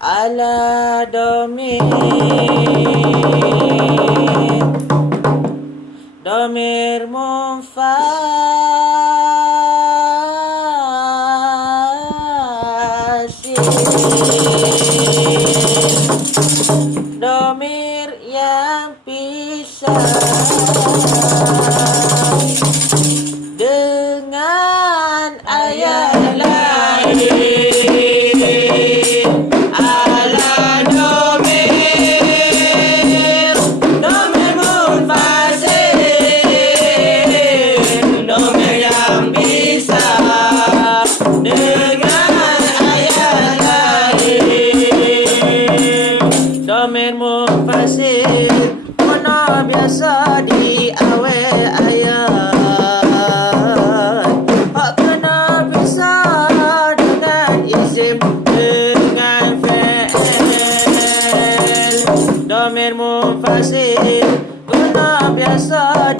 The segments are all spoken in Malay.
ala domir. Domir munfasil domir yang pisah munfasil mana biasa di awal ayat. Hak kena pisah dengan isim dengan fi'il Domir mufasil guna biasa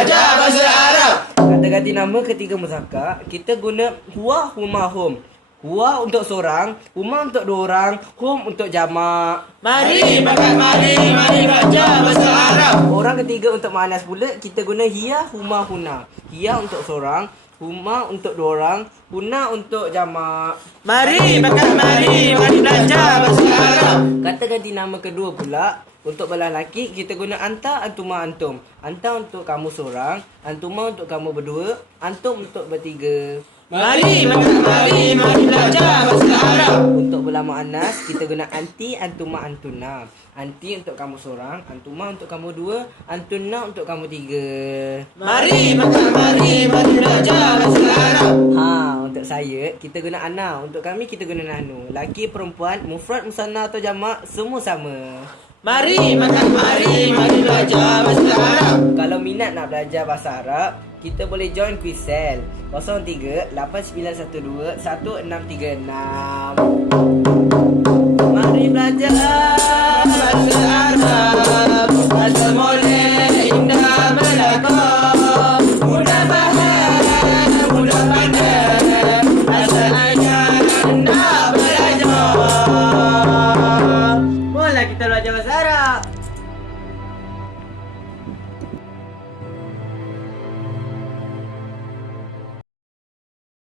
belajar bahasa Arab Kata ganti nama ketiga muzakkar, kita guna huwa huma hum. Huwa untuk seorang, huma untuk dua orang, hum untuk jamak. Mari bagat mari, mari belajar bahasa Arab Orang ketiga untuk muannas pula, kita guna hiya huma huna. Hiya untuk seorang, huma untuk dua orang, huna untuk jamak. Mari bagat mari, mari belajar Ganti nama kedua pula, untuk belah lelaki kita guna anta antuma antum. Anta untuk kamu seorang, antuma untuk kamu berdua, antum untuk bertiga. Mari bagat mari, mari belajar bahasa Arab Untuk belah muannas kita guna anti, antuma, antuna. Anti untuk kamu seorang, antuma untuk kamu dua, antuna untuk kamu tiga. Mari bagat mari, mari belajar bahasa Arab Ha, untuk saya kita guna ana, untuk kami kita guna nahnu. Laki perempuan, mufrad, musanna atau jamak semua sama. Mari bagat mari, mari belajar bahasa Arab Kalau minat nak belajar bahasa Arab, kita boleh join Quizel 03 8912 1636. Mari belajar